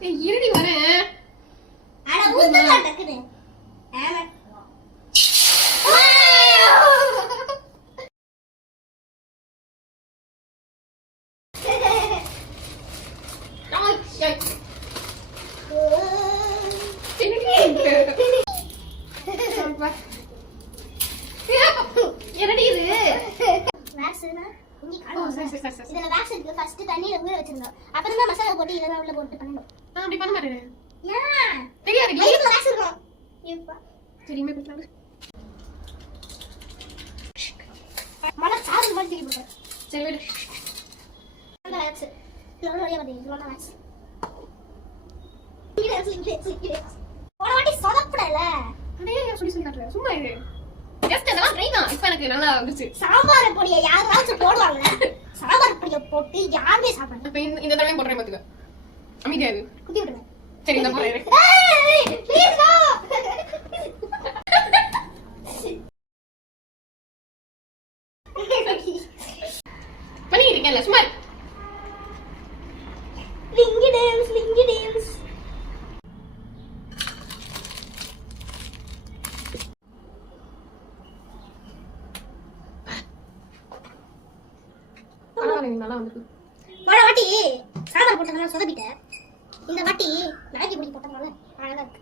இருடி வரேன். அட ஊத்துடா டக்குனு ஆமா. ஆமா, ஏய், இதுல வேக்ஸ் இருக்கு. ஃபர்ஸ்ட் தண்ணியில ஊற வச்சிருந்தோம் அப்புறம் மசாலா போட்டு இதெல்லாம் உள்ள போட்டு பண்ணணும் நான் அப்படி பண்ண மாட்டேன். ஏன் தெரியாது இதுல வேக்ஸ் இருக்கும். இப்ப தெரியுமே கொடுத்தாங்க மழை சாதம் மாதிரி போட்டேன் சரி விடு. அந்த வேக்ஸ் இங்கே இங்கே இங்கே ஒரு வாட்டி சொதப்படல சொல்லி சொல்லி காட்டுறேன் சும்மா இரு. ஜஸ்ட் அதெல்லாம் ட்ரை தான். இப்போ எனக்கு நல்லா வந்துச்சு சாம்பார் பொடியை யாராச்சும் பொடியை போட்டு யாருமே சாப்பிடல. இப்போ இந்த தடவை போடுறேன் பார்த்துக்க அமைதியா இரு. குத்தி விடுவேன் சரி இந்த போடுறேன் இருக்கேன்ல சும்மா இரு. Lingy dance, lingy நல்லா போன வாட்டி. சாம்பார் போட்டதுனால சொதப்பிட்டேன் இந்த வாட்டி நாய்க்கு பிடிக்க போட்டதுனால அழகா இருக்கு.